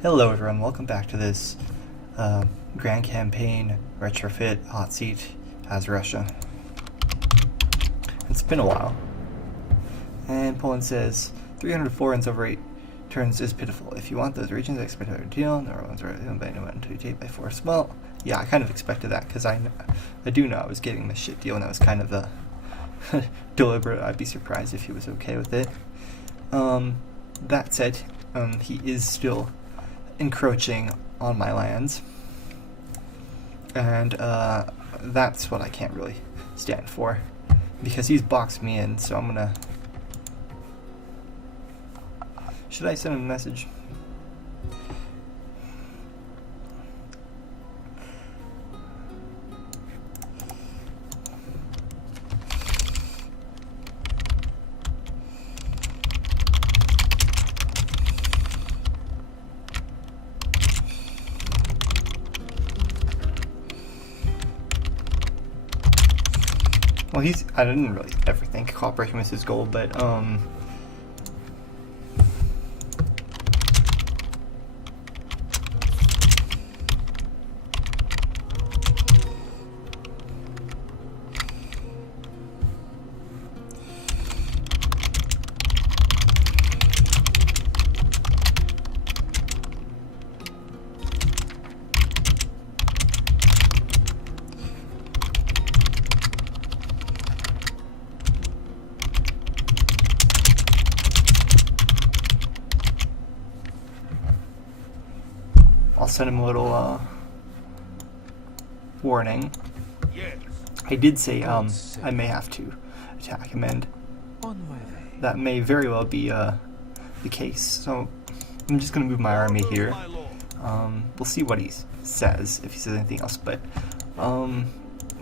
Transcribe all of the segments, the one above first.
Hello everyone, welcome back to this grand campaign Retrofit Hotseat as Russia. It's been a while. And Poland says 304 wins over 8 turns is pitiful. If you want those regions, expect a deal. No one's right by M2TW by force. Well, yeah, I kind of expected that because I do know I was getting the shit deal and that was kind of the deliberate. I'd be surprised if he was okay with it. That said, he is still encroaching on my lands, and that's what I can't really stand for, because he's boxed me in. So I'm gonna, should I send him a message? Well, I didn't really ever think cooperation was his goal, but, I'll send him a little, warning. I did say, I may have to attack him, and that may very well be, the case. So, I'm just gonna move my army here. We'll see what he says, if he says anything else, but,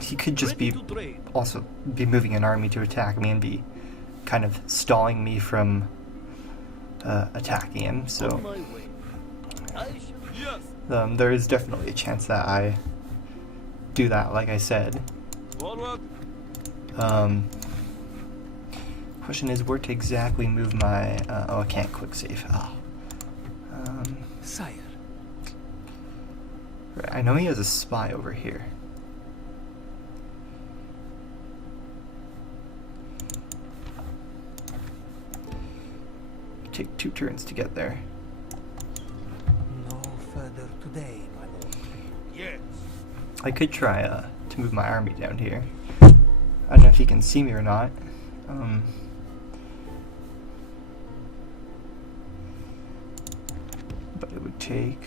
he could just also be moving an army to attack me and be kind of stalling me from, attacking him, so there is definitely a chance that I do that, like I said. Question is where to exactly move my, oh, I can't quick save. Oh. Sire. Right, I know he has a spy over here. Take 2 turns to get there. No further today, my lord. Yes. I could try to move my army down here. I don't know if he can see me or not. But it would take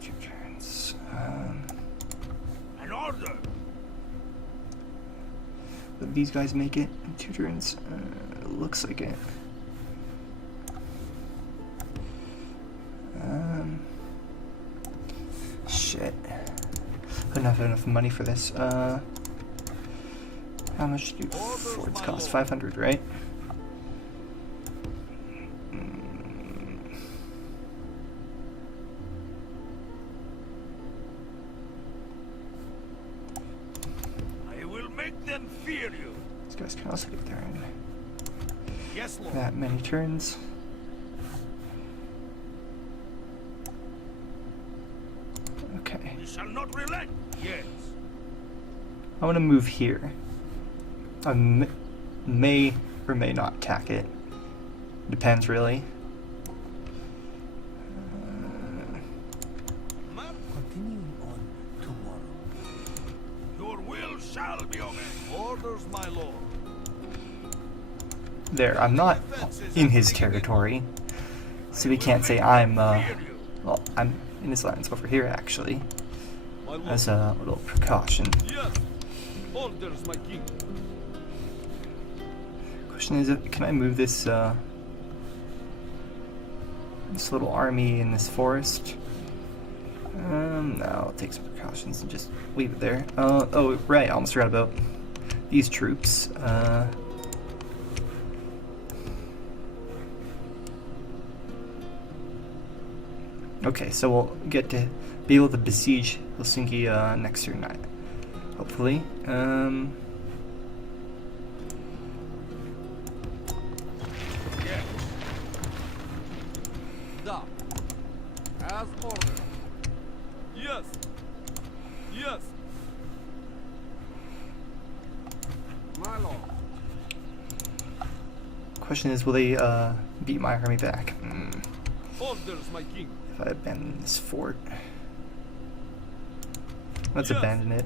two turns. An order. But these guys make it in 2 turns. Looks like it. Shit. I don't have enough money for this. How much do forts cost? 500, right? I will make them fear you. These guys can also get there in Yes, lord. that many turns. Okay. We shall not relent. Yes. I want to move here. I may or may not attack it. Depends, really. Continuing on tomorrow. Your will shall be obeyed. Orders, my lord. There, I'm not in his territory, so we can't say I'm, well, I'm in his lands over here, actually, as a little precaution. Yes. Orders, my king. Question is, can I move this, this little army in this forest? No, I'll take some precautions and just leave it there. Oh, right, I almost forgot about these troops. Okay, so we'll get to be able to besiege Helsinki next turn, hopefully. Question is, will they beat my army back? Orders, my king. If I abandon this fort. Let's abandon it.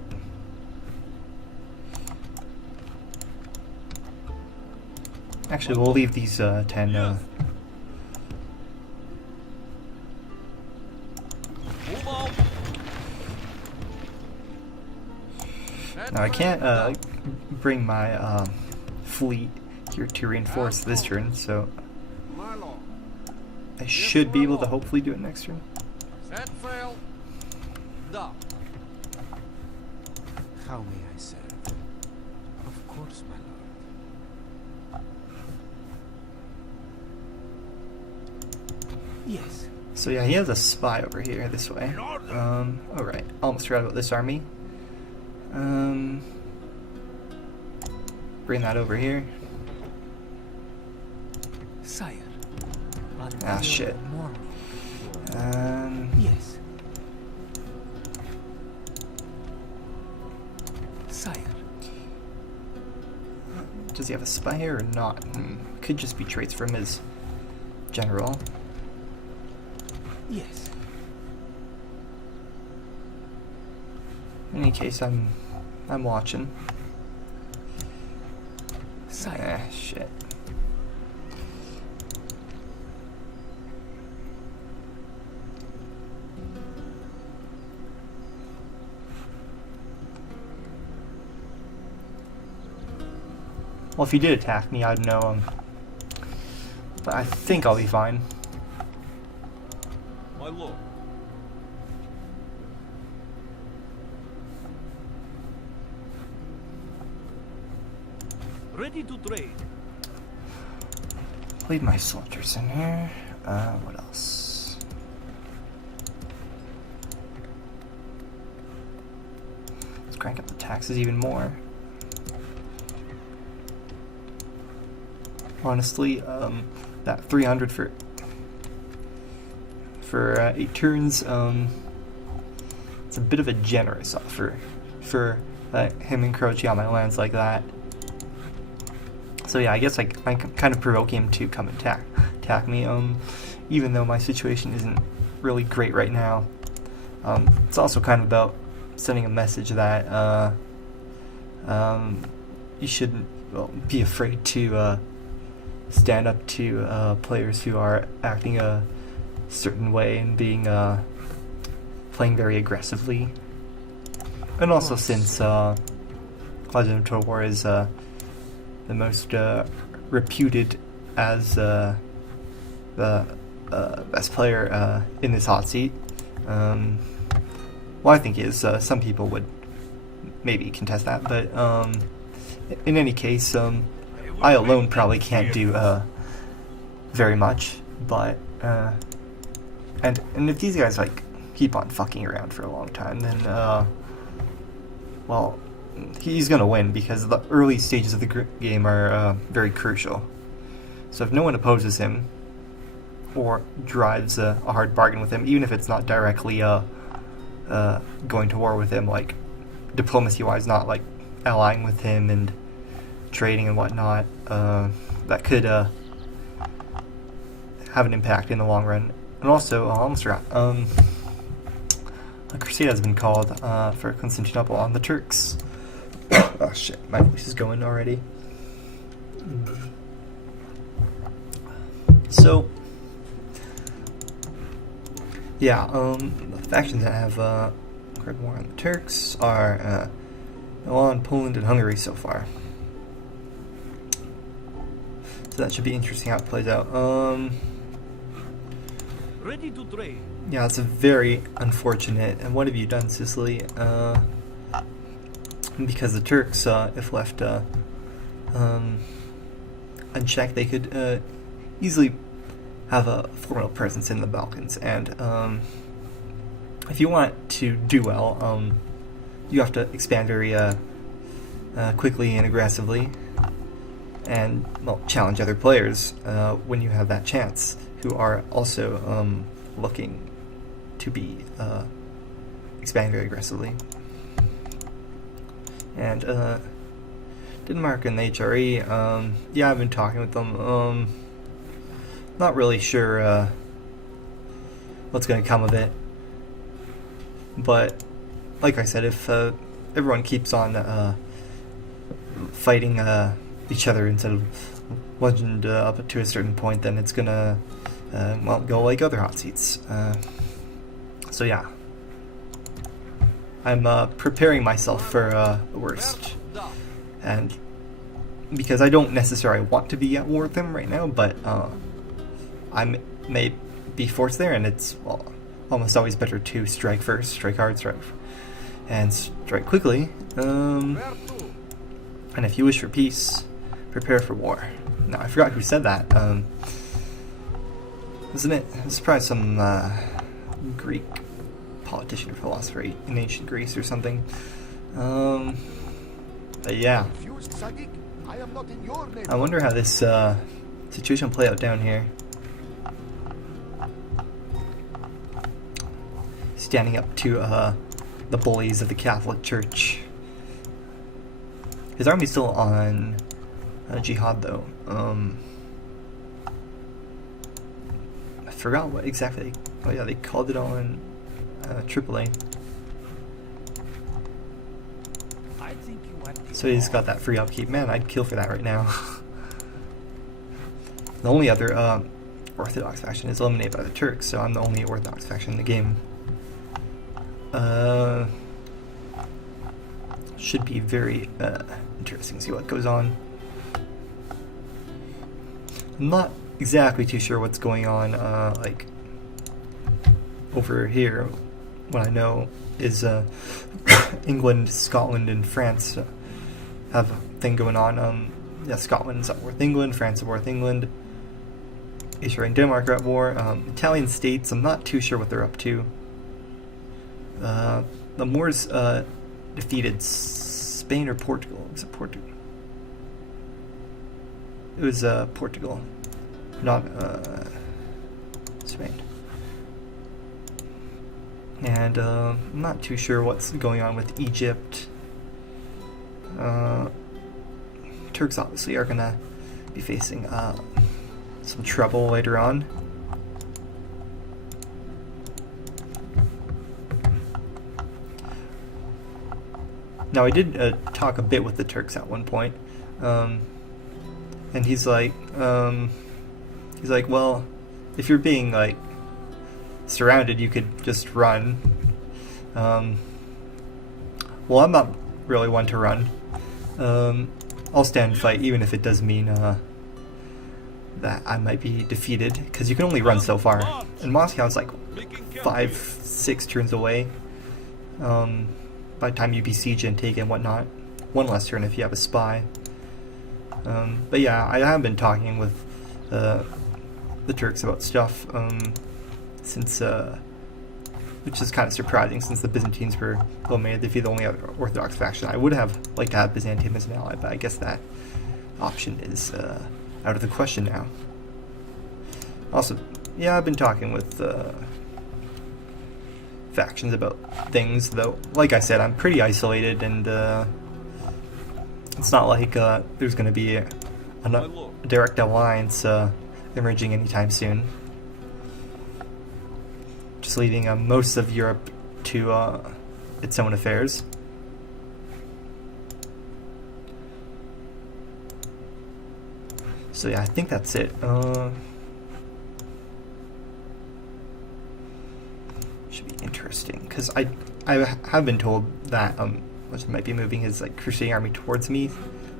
Actually, we'll leave these 10. Move out. Now I can't bring my fleet here to reinforce this turn, so My lord. I should be able to hopefully do it next turn. Set sail. Down. How may I serve? Of course, my lord. Yes. So yeah, he has a spy over here this way. Alright, almost forgot about this army. Bring that over here. Sire. Ah, shit. Yes. Sire. Does he have a spy here or not? Could just be traits from his general. Yes. In any case, I'm watching. Sire. Ah, shit. Well, if he did attack me, I'd know him. But I think I'll be fine. My lord. Ready to trade. Leave my soldiers in here. What else? Let's crank up the taxes even more. Honestly, that 300 for 8 turns, it's a bit of a generous offer for him encroaching on my lands like that. So yeah, I guess I kind of provoke him to come attack me, even though my situation isn't really great right now. It's also kind of about sending a message that you shouldn't be afraid to stand up to players who are acting a certain way and being playing very aggressively. And also, since Legend of Total War is the most reputed as the best player in this hot seat, well, I think is some people would maybe contest that, but in any case, I alone probably can't do very much, but and if these guys like keep on fucking around for a long time, then well, he's gonna win because the early stages of the game are very crucial. So if no one opposes him or drives a hard bargain with him, even if it's not directly going to war with him, like diplomacy-wise, not like allying with him and trading and whatnot, that could have an impact in the long run. And also, I almost forgot, a crusade has been called for Constantinople on the Turks. Oh shit, my voice is going already. So, yeah, the factions that have declared war on the Turks are Milan, Poland, and Hungary so far. So that should be interesting how it plays out. Ready to trade. Yeah, it's a very unfortunate. And what have you done, Sicily? Because the Turks, if left unchecked, they could easily have a formidable presence in the Balkans. And if you want to do well, you have to expand very quickly and aggressively, and well, challenge other players when you have that chance, who are also looking to be expanding very aggressively. And to Denmark and the HRE, yeah, I've been talking with them. Not really sure what's going to come of it. But, like I said, if everyone keeps on fighting each other instead of legend up to a certain point, then it's going to, well, go like other hot seats. So yeah. I'm preparing myself for the worst. And because I don't necessarily want to be at war with them right now, but I may be forced there, and it's, well, almost always better to strike first, strike hard, and strike quickly. And if you wish for peace, prepare for war. Now, I forgot who said that. Isn't it? It's probably some Greek politician or philosopher in ancient Greece or something. But yeah. I wonder how this situation will play out down here. Standing up to the bullies of the Catholic Church. His army's still on jihad though. I forgot what exactly. Oh yeah, they called it on AAA. So he's got that free upkeep. Man, I'd kill for that right now. The only other Orthodox faction is eliminated by the Turks, so I'm the only Orthodox faction in the game. Should be very interesting to see what goes on. I'm not exactly too sure what's going on like over here. What I know is England, Scotland, and France have a thing going on. Yeah, Scotland's at war with England, France at war with England, Israel and Denmark are at war. Italian states, I'm not too sure what they're up to. The Moors defeated Spain or Portugal. Was it Portugal? It was Portugal, not Spain. And I'm not too sure what's going on with Egypt. Turks obviously are gonna be facing some trouble later on. Now I did talk a bit with the Turks at one point, and he's like, well, if you're being like surrounded, you could just run. Well, I'm not really one to run. I'll stand and fight, even if it does mean that I might be defeated, because you can only run so far. And Moscow's like 5-6 turns away. By the time you besiege and take and whatnot. One less turn if you have a spy. But yeah, I have been talking with the Turks about stuff since, which is kind of surprising since the Byzantines were eliminated. They'd be the only other Orthodox faction. I would have liked to have Byzantium as an ally, but I guess that option is out of the question now. Also, yeah, I've been talking with factions about things, though like I said, I'm pretty isolated, and it's not like there's going to be a direct alliance emerging anytime soon. Just leaving most of Europe to its own affairs. So yeah, I think that's it. Should be interesting, because I have been told that which might be moving his like Crusade army towards me,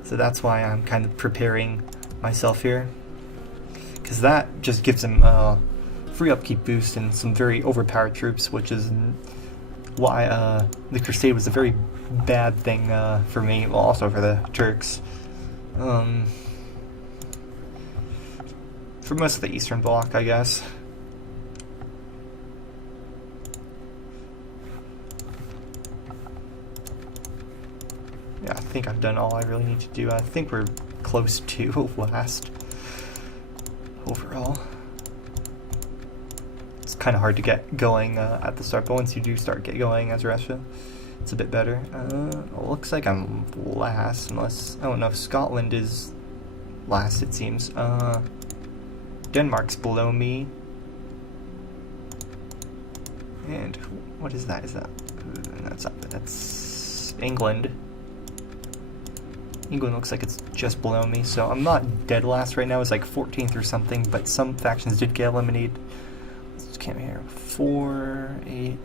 so that's why I'm kind of preparing myself here, because that just gives him free upkeep boost and some very overpowered troops, which is why the Crusade was a very bad thing for me, well, also for the Turks. For most of the Eastern Bloc, I guess. Yeah, I think I've done all I really need to do. I think we're close to last overall. It's kind of hard to get going at the start, but once you do start get going as Russia, It's a bit better. Looks like I'm last, unless... Oh no, Scotland is last, it seems. Denmark's below me. And what is that? Is that... That's not, that's England. England looks like it's just below me, so I'm not dead last right now. It's like 14th or something, but some factions did get eliminated. Let's come here. 4, 8,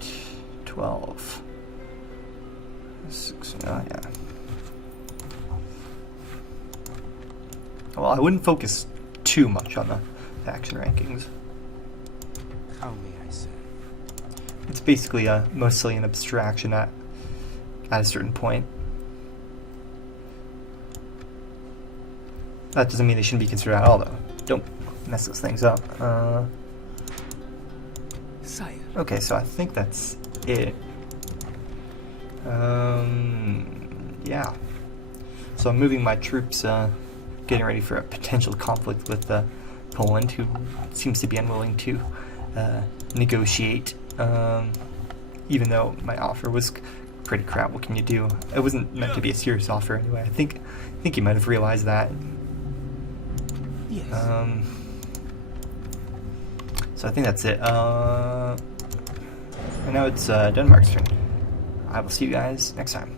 12. 6, yeah. Well, I wouldn't focus too much on the faction rankings. How may I say? It's basically mostly an abstraction at a certain point. That doesn't mean they shouldn't be considered at all, though. Don't mess those things up. Sire. Okay, so I think that's it. Yeah. So I'm moving my troops, getting ready for a potential conflict with Poland, who seems to be unwilling to negotiate. Even though my offer was pretty crap, what can you do? It wasn't meant to be a serious offer anyway. I think you might have realized that. Yes. So I think that's it. And now it's Denmark's turn. I will see you guys next time.